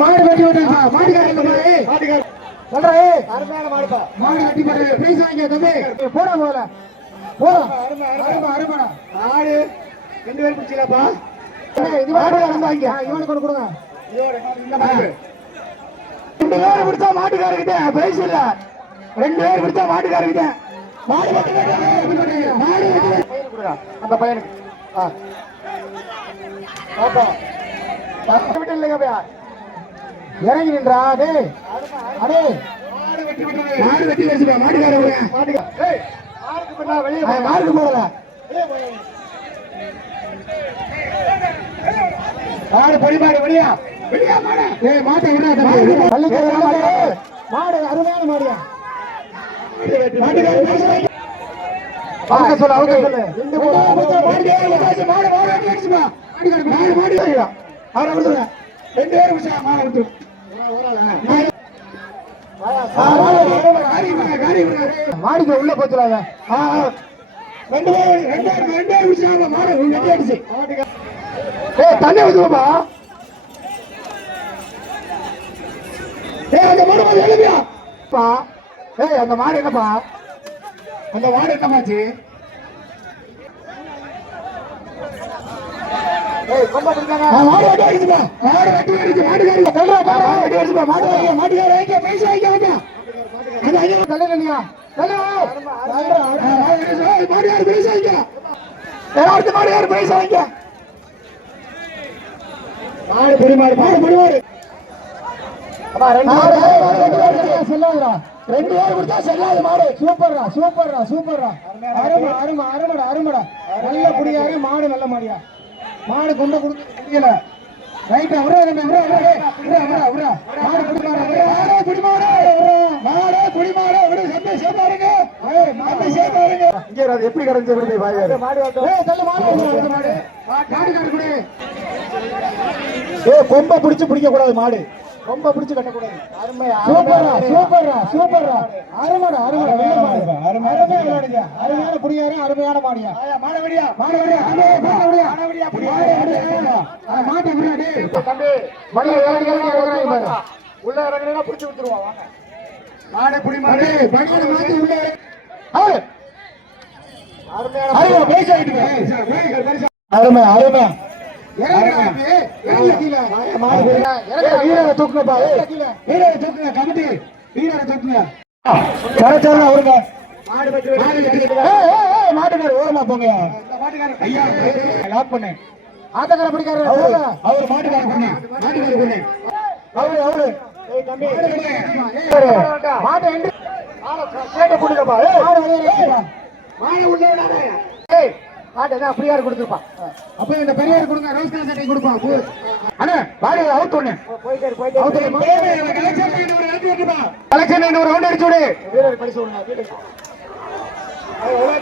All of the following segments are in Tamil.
மாடு வெட்டி விட்டுப்பா மாட்டுக்காரங்க மாட்டுக்கார சொல்றா அருமையான மாடுப்பா மாடு வெட்டி போட்டு பிரைஸ் வாங்க தம்பி போடா போல போடா அருமைடா மாடு 2 பேர் பிடிச்சலப்பா இது மாடு வாங்க இவனுக்கு கொண்டு கொடுங்க இதோட இந்த மாடு 2 பேர் பிடிச்சா மாட்டுக்காரங்கிட்ட பிரைஸ் இல்ல 2 பேர் பிடிச்சா மாட்டுக்காரங்கிட்ட மாடு வெட்டி மாடு வெட்டி கொடுங்க அந்த பையனுக்கு பாப்பா விட்டு இல்லைங்க பையா இறங்கி நின்றா டே அடே மாடு வெட்டி வச்சுப்பா மாட்டுக்காரங்க மாடுக்கு போடல மாடு பொடி மாடு வெளியா வெளியா மாடு ஏய் மாட்டை விடா தம்பி மாடு அருமையான மாடியா மாட்டுக்காரங்க அவங்க சொல்ல இந்த மாடு மாடு வெட்டி வச்சுப்பா மாட்டுக்காரங்க மாடு அவரை விடுங்க 2 பேரும் விஷா மாலை விட்டு மாடிக்கு உள்ள போச்சுறாங்க 2 பேர் விஷயம் மாடு வெட்டி அடிச்சு தண்ணி ஊத்துப்பா அந்த மாடு எழுதியாப்பா அந்த மாடு என்னப்பா அந்த மாடு என்னமாச்சு நல்ல குடியாரு மாடு நல்ல மாடியா மாடு கொண்டு கொடுக்க முடியல ரைட் எப்படி கிடைச்சு கொம்ப பிடிச்சு பிடிக்க கூடாது மாடு ரொம்ப பிடிச்சு கட்டக்கூடாது சூப்பர்ரா அருமைடா அருமையான குடியாரு அருமையான மாடியா உள்ள இறங்குனா பிடிச்சு விட்டுருவான் மாடு புடி மாடு அருமை வீரரை தூக்குங்கப்பா வீரரை தூக்குங்க கமிட்டி வீரரை தூக்குங்க அவருங்க மாட்டுக்கார ஓரமா போங்க லாக் பண்ணு ஆத்தக்கார பிடிக்காரு அவர் மாட்டுக்கார பொண்ணு அவரு மாட்டை கொடுங்கப்பா மாடு உள்ள மாட்டு அப்படியாரு கொடுத்துருப்பான் அப்ப இந்த பெரியார் கொடுங்க ரோஸ் கலர் சட்டை கொடுப்பான் அண்ணா பாடி அவுட் ஒண்ணு கலெக்ஷன் இன்னொரு ரவுண்ட் அடிச்சு விடு வீரர் படிச்சு விடுங்க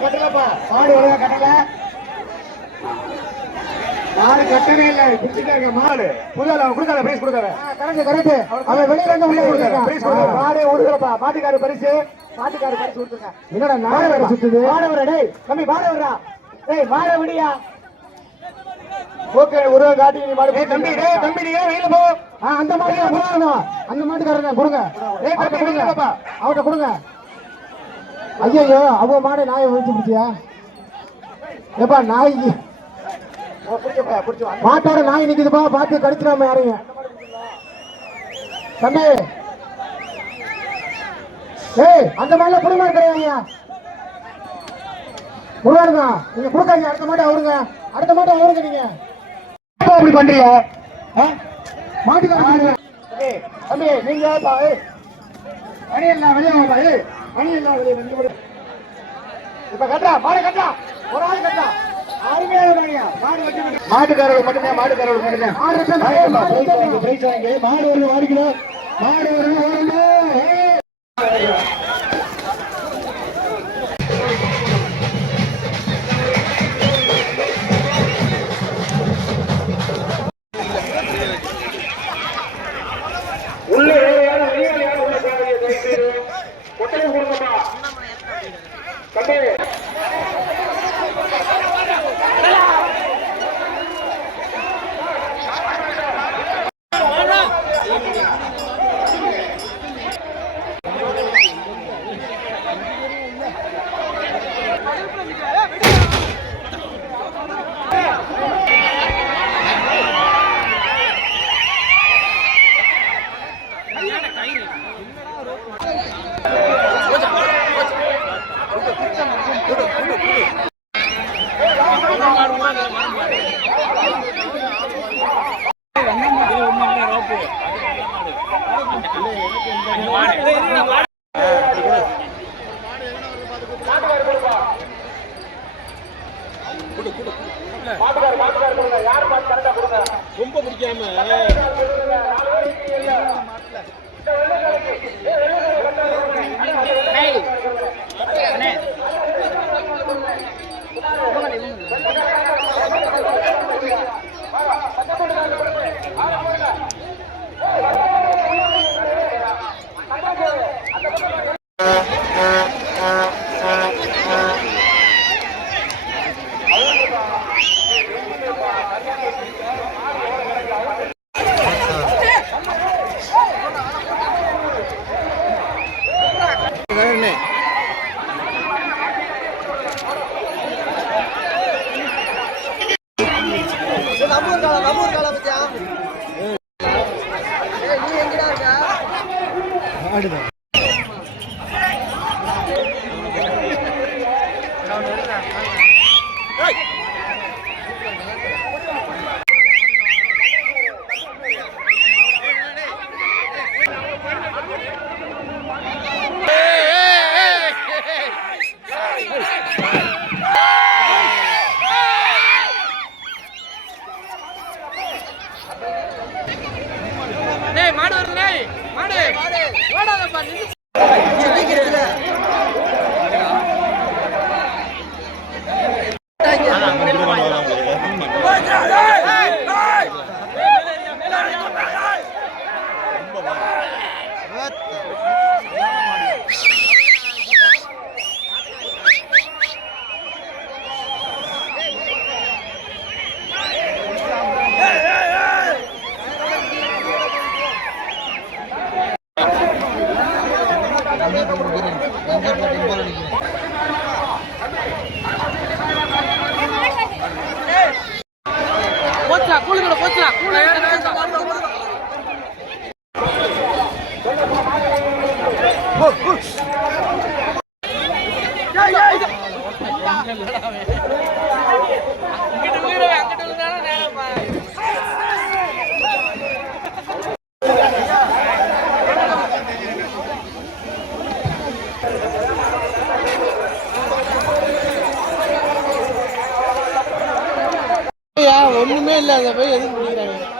கட்டலப்பா மாடு ஒழுங்கா கட்டல மாடு கட்டவே இல்லை பிடிச்சிட்டாங்க மாடு புதுல கொடுக்கல பிரைஸ் கொடுக்கல கரெக்ட் அவன் வெளியில இருந்து உள்ள கொடுக்கல பிரைஸ் கொடுக்கல மாடு ஓடுறப்பா மாட்டுக்கார பரிசு கொடுத்துங்க என்னடா நாடு வர சுத்துது மாடு வர டேய் தம்பி மாடு வரடா டேய் மாடு விடியா ஓகே உருவ காட்டி நீ மாடு தம்பி நீ வெளியில போ அந்த மாடு போறணும் அந்த மாட்டுக்காரங்க கொடுங்க டேய் தம்பி வெளியில போப்பா அவட்ட கொடுங்க ஐயோ அவ மாடு நாயை விழிச்சு பிடிச்சியா ஏப்பா நாய்க்கு மாட்டோட நாய் நிக்குதுப்பா பார்த்து கடிச்சிடாம யாரையும் தம்பி அந்த மாதிரிலாம் புரிமா கிடையாதுங்க முருகானுங்க நீங்க கொடுக்காங்க அடுத்த மாட்டை அவருங்க நீங்க அப்படி பண்றீங்க மாட்டுக்காரங்க தம்பி நீங்க மணி எல்லாம் வெளியே மணி எல்லாம் வெளியே இப்ப கட்டா மாடு கட்டா ஒரு ஆள் கட்டா மாட்டுக்காரர்கள் மட்டும்தான் மாடு ஒரு வாடிக்கணும் மாடு ஒரு வேணே நம்ம கால பத்தியா நீ எங்கடா இருக்க ஆடுதான் மாடு வருது மாடு ஓடாதப்பா போச்சா கூழுங்கட போச்சா ஒண்ணுமே இல்ல அதை போய் எதுக்கு பிடிக்கிறாங்க